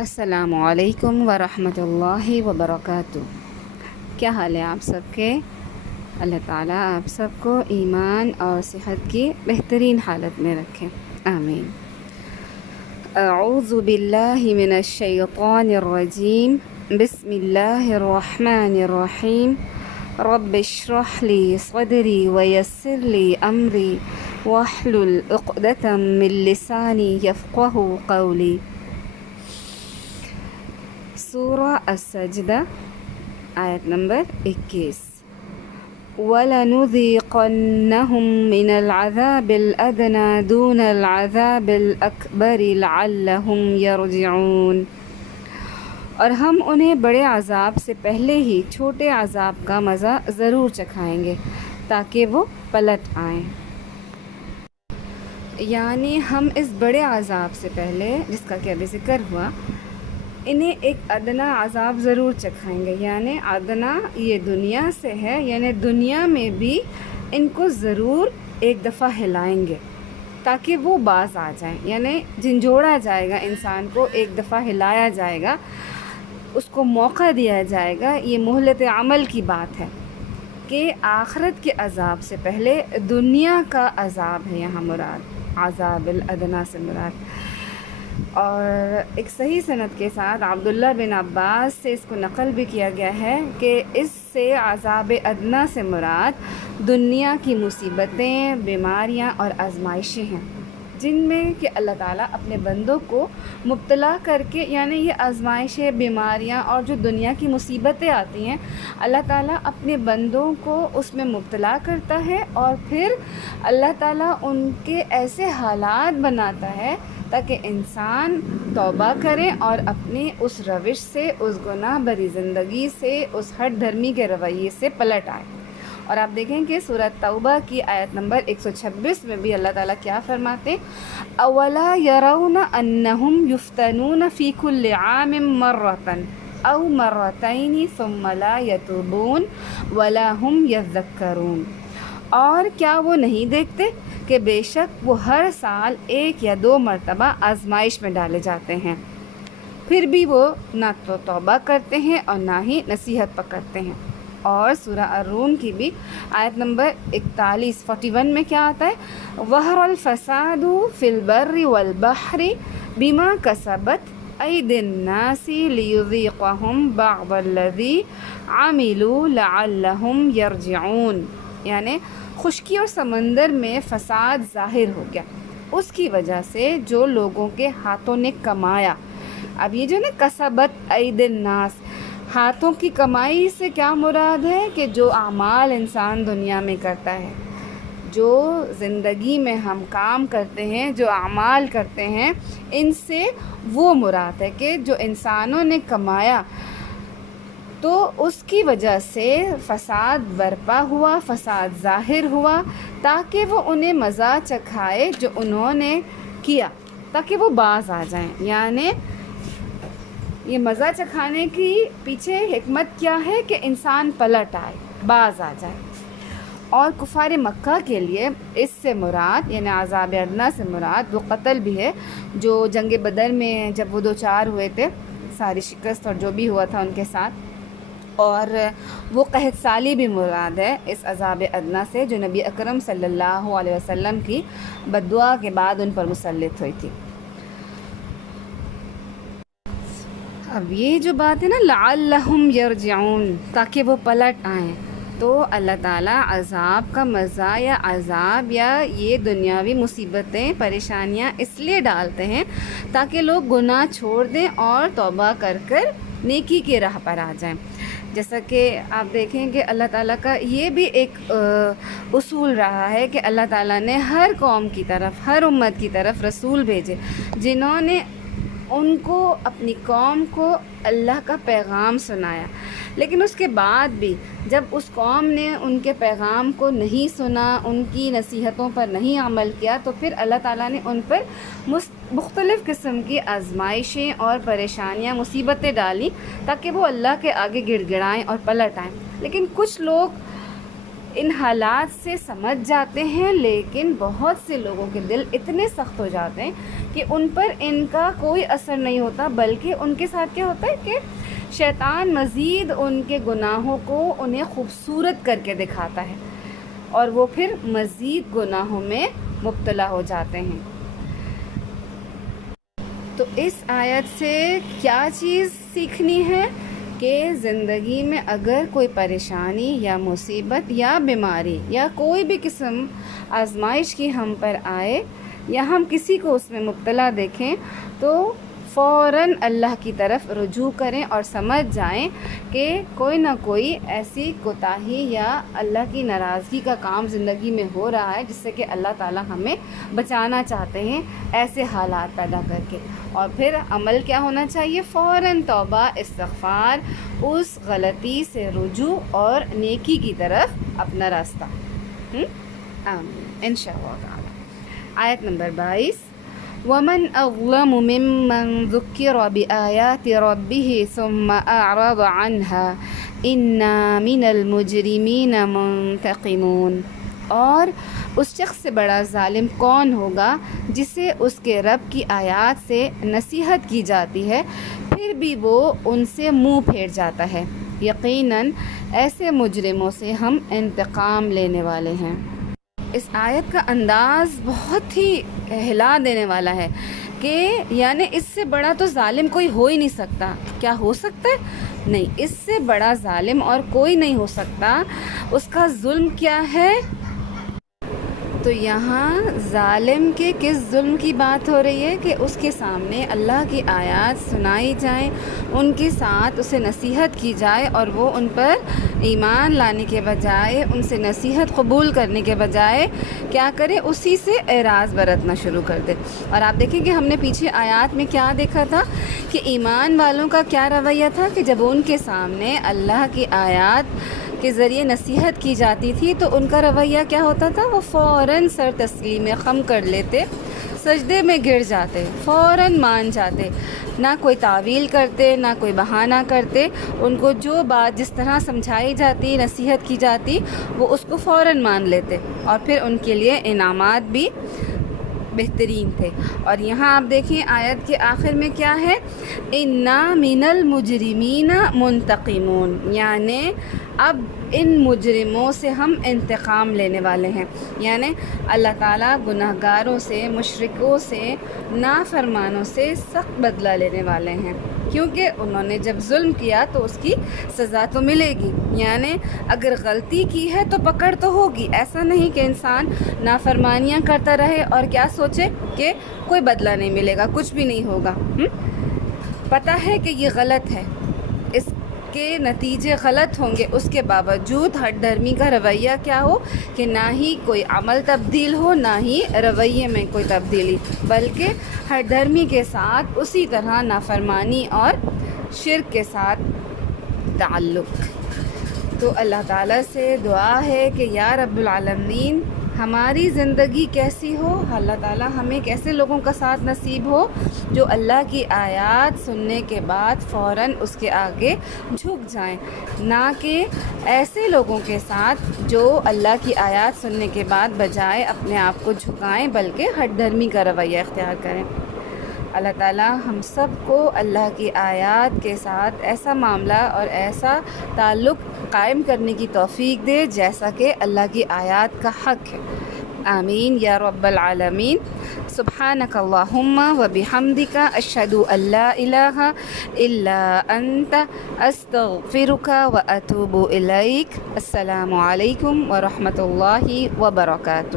السلام علیکم ورحمۃ اللہ وبرکاتہ۔ کیا حال ہے آپ سب کے؟ اللہ تعالیٰ آپ سب کو ایمان اور صحت کی بہترین حالت میں رکھیں، آمین۔ اعوذ باللہ من الشیطان الرجیم، بسم اللہ الرحمن الرحیم۔ رب اشرح لی صدری ویسر لی امری واحلل عقدۃ من لسانی یفقہوا قولی۔ سورہ السجدہ آیت نمبر 21۔ وَلَنُذِيقَنَّهُم مِّنَ الْعَذَابِ الْأَدْنَىٰ دُونَ الْعَذَابِ الْأَكْبَرِ لَعَلَّهُمْ يَرْجِعُونَ، اور ہم انہیں بڑے عذاب سے پہلے ہی چھوٹے عذاب کا مزہ ضرور چکھائیں گے تاکہ وہ پلٹ آئیں۔ یعنی ہم اس بڑے عذاب سے پہلے، جس کا کہ ابھی ذکر ہوا، انہیں ایک ادنا عذاب ضرور چکھائیں گے۔ یعنی ادنا یہ دنیا سے ہے، یعنی دنیا میں بھی ان کو ضرور ایک دفعہ ہلائیں گے تاکہ وہ باز آ جائیں، یعنی جھنجھوڑا جائے گا انسان کو، ایک دفعہ ہلایا جائے گا، اس کو موقع دیا جائے گا۔ یہ مہلت عمل کی بات ہے کہ آخرت کے عذاب سے پہلے دنیا کا عذاب ہے یہاں مراد، عذاب الادنا سے مراد۔ اور ایک صحیح سند کے ساتھ عبداللہ بن عباس سے اس کو نقل بھی کیا گیا ہے کہ اس سے عذاب ادنا سے مراد دنیا کی مصیبتیں، بیماریاں اور آزمائشیں ہیں، جن میں کہ اللہ تعالیٰ اپنے بندوں کو مبتلا کر کے، یعنی یہ آزمائشیں، بیماریاں اور جو دنیا کی مصیبتیں آتی ہیں، اللہ تعالیٰ اپنے بندوں کو اس میں مبتلا کرتا ہے اور پھر اللہ تعالیٰ ان کے ایسے حالات بناتا ہے تاکہ انسان توبہ کرے اور اپنی اس روش سے، اس گناہ بری زندگی سے، اس ہٹ دھرمی کے رویے سے پلٹ آئے۔ اور آپ دیکھیں کہ سورہ توبہ کی آیت نمبر 126 میں بھی اللہ تعالیٰ کیا فرماتے؟ اولا یرون انہم یفتنون فی کل عام مرۃ او مرتین ثم لا یتوبون ولا هم یذکرون، اور کیا وہ نہیں دیکھتے کہ بے شک وہ ہر سال 1 یا 2 مرتبہ آزمائش میں ڈالے جاتے ہیں، پھر بھی وہ نہ تو توبہ کرتے ہیں اور نہ ہی نصیحت پکڑتے ہیں۔ اور سورہ الروم کی بھی آیت نمبر 41 میں کیا آتا ہے؟ ظہر الفساد فی البر والبحر بما کسبت ایدی الناس لیذیقہم بعض الذی عملوا لعلہم یرجعون، یعنی خشکی اور سمندر میں فساد ظاہر ہو گیا اس کی وجہ سے جو لوگوں کے ہاتھوں نے کمایا۔ اب یہ جو نا کسبت ایدی الناس، ہاتھوں کی کمائی سے کیا مراد ہے کہ جو اعمال انسان دنیا میں کرتا ہے، جو زندگی میں ہم کام کرتے ہیں، جو اعمال کرتے ہیں، ان سے وہ مراد ہے کہ جو انسانوں نے کمایا تو اس کی وجہ سے فساد برپا ہوا، فساد ظاہر ہوا، تاکہ وہ انہیں مزہ چکھائے جو انہوں نے کیا، تاکہ وہ باز آ جائیں۔ یعنی یہ مزہ چکھانے کی پیچھے حکمت کیا ہے کہ انسان پلٹ آئے، باز آ جائے۔ اور کفار مکہ کے لیے اس سے مراد، یعنی عذاب ادنا سے مراد وہ قتل بھی ہے جو جنگ بدر میں جب وہ 2 4 ہوئے تھے، ساری شکست اور جو بھی ہوا تھا ان کے ساتھ، اور وہ قحط سالی بھی مراد ہے اس عذاب ادنا سے جو نبی اکرم صلی اللہ علیہ وسلم کی بد دعا کے بعد ان پر مسلط ہوئی تھی۔ اب یہ جو بات ہے نا لعلہم یرجعون، تاکہ وہ پلٹ آئیں، تو اللہ تعالیٰ عذاب کا مزہ یا عذاب یا یہ دنیاوی مصیبتیں، پریشانیاں اس لیے ڈالتے ہیں تاکہ لوگ گناہ چھوڑ دیں اور توبہ کر کر نیکی کی راہ پر آ جائیں۔ جیسا کہ آپ دیکھیں کہ اللہ تعالیٰ کا یہ بھی ایک اصول رہا ہے کہ اللہ تعالیٰ نے ہر قوم کی طرف، ہر امت کی طرف رسول بھیجے جنہوں نے ان کو، اپنی قوم کو اللہ کا پیغام سنایا، لیکن اس کے بعد بھی جب اس قوم نے ان کے پیغام کو نہیں سنا، ان کی نصیحتوں پر نہیں عمل کیا، تو پھر اللہ تعالیٰ نے ان پر مختلف قسم کی آزمائشیں اور پریشانیاں، مصیبتیں ڈالیں تاکہ وہ اللہ کے آگے گڑ گڑائیں اور پلٹ آئیں۔ لیکن کچھ لوگ ان حالات سے سمجھ جاتے ہیں، لیکن بہت سے لوگوں کے دل اتنے سخت ہو جاتے ہیں کہ ان پر ان کا کوئی اثر نہیں ہوتا، بلکہ ان کے ساتھ کیا ہوتا ہے کہ شیطان مزید ان کے گناہوں کو انہیں خوبصورت کر کے دکھاتا ہے، اور وہ پھر مزید گناہوں میں مبتلا ہو جاتے ہیں۔ تو اس آیت سے کیا چیز سیکھنی ہے کہ زندگی میں اگر کوئی پریشانی یا مصیبت یا بیماری یا کوئی بھی قسم آزمائش کی ہم پر آئے یا ہم کسی کو اس میں مبتلا دیکھیں تو فوراً اللہ کی طرف رجوع کریں اور سمجھ جائیں کہ کوئی نہ کوئی ایسی کوتاہی یا اللہ کی ناراضگی کا کام زندگی میں ہو رہا ہے جس سے کہ اللہ تعالیٰ ہمیں بچانا چاہتے ہیں ایسے حالات پیدا کر کے، اور پھر عمل کیا ہونا چاہیے؟ فوراً توبہ، استغفار، اس غلطی سے رجوع اور نیکی کی طرف اپنا راستہ۔ آمین انشاءاللہ تعالی۔ آیت نمبر 22، وَمَنْ أَظْلَمُ مِمَّنْ ذُكِّرَ بِآيَاتِ رَبِّهِ ثُمَّ أَعْرَضَ عَنْهَا إِنَّا مِنَ الْمُجْرِمِينَ مُنْتَقِمُونَ، اور اس شخص سے بڑا ظالم کون ہوگا جسے اس کے رب کی آیات سے نصیحت کی جاتی ہے پھر بھی وہ ان سے منہ پھیر جاتا ہے، یقیناً ایسے مجرموں سے ہم انتقام لینے والے ہیں۔ اس آیت کا انداز بہت ہی ہلا دینے والا ہے کہ یعنی اس سے بڑا تو ظالم کوئی ہو ہی نہیں سکتا۔ کیا ہو سکتا ہے؟ نہیں، اس سے بڑا ظالم اور کوئی نہیں ہو سکتا۔ اس کا ظلم کیا ہے؟ تو یہاں ظالم کے کس ظلم کی بات ہو رہی ہے کہ اس کے سامنے اللہ کی آیات سنائی جائیں، ان کے ساتھ اسے نصیحت کی جائے اور وہ ان پر ایمان لانے کے بجائے، ان سے نصیحت قبول کرنے کے بجائے کیا کرے؟ اسی سے اعراض برتنا شروع کر دے۔ اور آپ دیکھیں کہ ہم نے پیچھے آیات میں کیا دیکھا تھا کہ ایمان والوں کا کیا رویہ تھا کہ جب ان کے سامنے اللہ کی آیات کے ذریعے نصیحت کی جاتی تھی تو ان کا رویہ کیا ہوتا تھا؟ وہ فوراً سر تسلیم خم کر لیتے، سجدے میں گر جاتے، فوراً مان جاتے، نہ کوئی تعویل کرتے، نہ کوئی بہانہ کرتے، ان کو جو بات جس طرح سمجھائی جاتی، نصیحت کی جاتی، وہ اس کو فوراً مان لیتے، اور پھر ان کے لیے انعامات بھی بہترین تھے۔ اور یہاں آپ دیکھیں آیت کے آخر میں کیا ہے؟ اِنَّا مِنَ الْمُجْرِمِينَ مُنْتَقِمُونَ، یعنی اب ان مجرموں سے ہم انتقام لینے والے ہیں، یعنی اللہ تعالیٰ گناہ گاروں سے، مشرکوں سے، نافرمانوں سے سخت بدلہ لینے والے ہیں، کیونکہ انہوں نے جب ظلم کیا تو اس کی سزا تو ملے گی۔ یعنی اگر غلطی کی ہے تو پکڑ تو ہوگی، ایسا نہیں کہ انسان نافرمانیاں کرتا رہے اور کیا سوچے کہ کوئی بدلہ نہیں ملے گا، کچھ بھی نہیں ہوگا۔ پتہ ہے کہ یہ غلط ہے، اس کے نتیجے غلط ہوں گے، اس کے باوجود ہٹ دھرمی کا رویہ کیا ہو کہ نہ ہی کوئی عمل تبدیل ہو، نہ ہی رویے میں کوئی تبدیلی، بلکہ ہٹ دھرمی کے ساتھ اسی طرح نافرمانی اور شرک کے ساتھ تعلق۔ تو اللہ تعالیٰ سے دعا ہے کہ یا رب العالمین ہماری زندگی کیسی ہو، اللہ تعالیٰ ہمیں کیسے لوگوں کا ساتھ نصیب ہو جو اللہ کی آیات سننے کے بعد فوراً اس کے آگے جھک جائیں، نہ کہ ایسے لوگوں کے ساتھ جو اللہ کی آیات سننے کے بعد بجائے اپنے آپ کو جھکائیں بلکہ ہٹ دھرمی کا رویہ اختیار کریں۔ اللہ تعالیٰ ہم سب کو اللہ کی آیات کے ساتھ ایسا معاملہ اور ایسا تعلق قائم کرنے کی توفیق دے جیسا کہ اللہ کی آیات کا حق ہے۔ آمین یا رب العالمین۔ سبحانک اللہم و بحمدک، اشہد ان لا الہ الا انت، استغفرک و اتوب الیک۔ السلام علیکم ورحمۃ اللہ وبرکاتہ۔